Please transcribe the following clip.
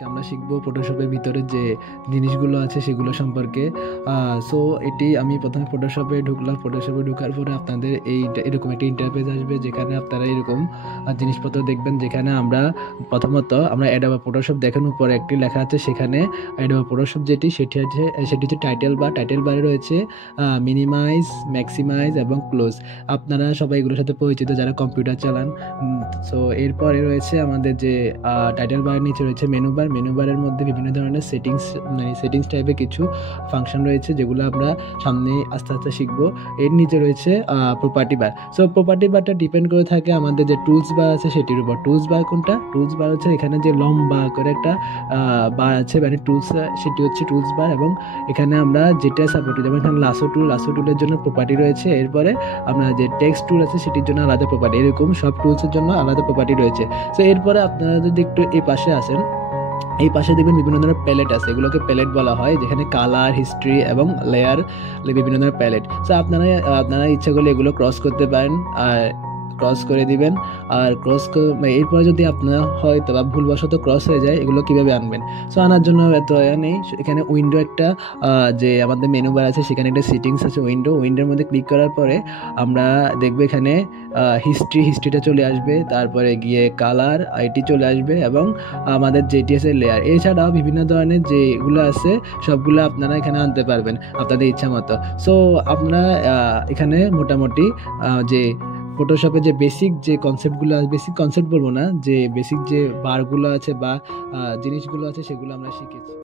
আজকে আমরা শিখবো ফটোশপের ভিতরে যে জিনিসগুলো আছে সেগুলো সম্পর্কে। সো এটি আমি প্রথমে ফটোশপে ঢুকলাম। ফটোশপে ঢোকার পরে আপনাদের এরকম একটা ইন্টারফেস আসবে, যেখানে আপনারা এরকম জিনিসপত্র দেখবেন। যেখানে আমরা প্রথমত আমরা অ্যাডোবে ফটোশপ দেখেন, উপরে একটি লেখা আছে, সেখানে অ্যাডোবে ফটোশপ সেটি হচ্ছে টাইটেল বার। টাইটেল বারে রয়েছে মিনিমাইজ, ম্যাক্সিমাইজ এবং ক্লোজ। আপনারা সবাই এগুলোর সাথে পরিচিত যারা কম্পিউটার চালান। সো এরপরে রয়েছে আমাদের যে টাইটেল বারের নিচে রয়েছে মেনু বার। মেনু বারের মধ্যে বিভিন্ন ধরনের সেটিংস টাইপের কিছু ফাংশন রয়েছে, যেগুলো আমরা সামনে আস্তে আস্তে শিখবো। এর নিচে রয়েছে প্রপার্টি বার। সো প্রপার্টি বারটা ডিপেন্ড করে থাকে আমাদের যে টুলস বার আছে সেটির উপর। টুলস বার কোনটা? টুলস বার হচ্ছে এখানে যে লম্বা করে একটা বার আছে, মানে টুলস, সেটি হচ্ছে টুলস বার। এবং এখানে আমরা যেটা সাপোর্ট, যেমন এখানে লাসো টুলের জন্য প্রপার্টি রয়েছে। এরপরে আমরা যে টেক্সট টুল আছে সেটির জন্য আলাদা প্রপার্টি, এরকম সব টুলসের জন্য আলাদা প্রপার্টি রয়েছে। সো এরপরে আপনারা যদি একটু এই পাশে আসেন, এই পাশে দেখবেন বিভিন্ন ধরনের প্যালেট আছে, এগুলোকে প্যালেট বলা হয়, যেখানে কালার, হিস্ট্রি এবং লেয়ার, বিভিন্ন ধরনের প্যালেট। সো আপনারা ইচ্ছা করলে এগুলো ক্রস করতে পারেন, আর ক্রস করে দিবেন। আর এরপরে যদি আপনার হয়তো বা ভুলবশত ক্রস হয়ে যায়, এগুলো কীভাবে আনবেন? সো আনার জন্য এত নেই, এখানে উইন্ডো একটা যে আমাদের মেনু বার আছে, সেখানে একটা সেটিংস আছে উইন্ডোর মধ্যে ক্লিক করার পরে আমরা দেখবো এখানে হিস্ট্রিটা চলে আসবে, তারপরে গিয়ে কালার এটি চলে আসবে, এবং আমাদের যেটি আছে লেয়ার। এছাড়াও বিভিন্ন ধরনের যেগুলো আছে সবগুলো আপনারা এখানে আনতে পারবেন আপনাদের ইচ্ছা মতো। সো আপনারা এখানে মোটামুটি যে ফটোশপে যে বেসিক কনসেপ্ট বলবো না, যে বেসিক যে বারগুলো আছে বা জিনিসগুলো আছে সেগুলো আমরা শিখেছি।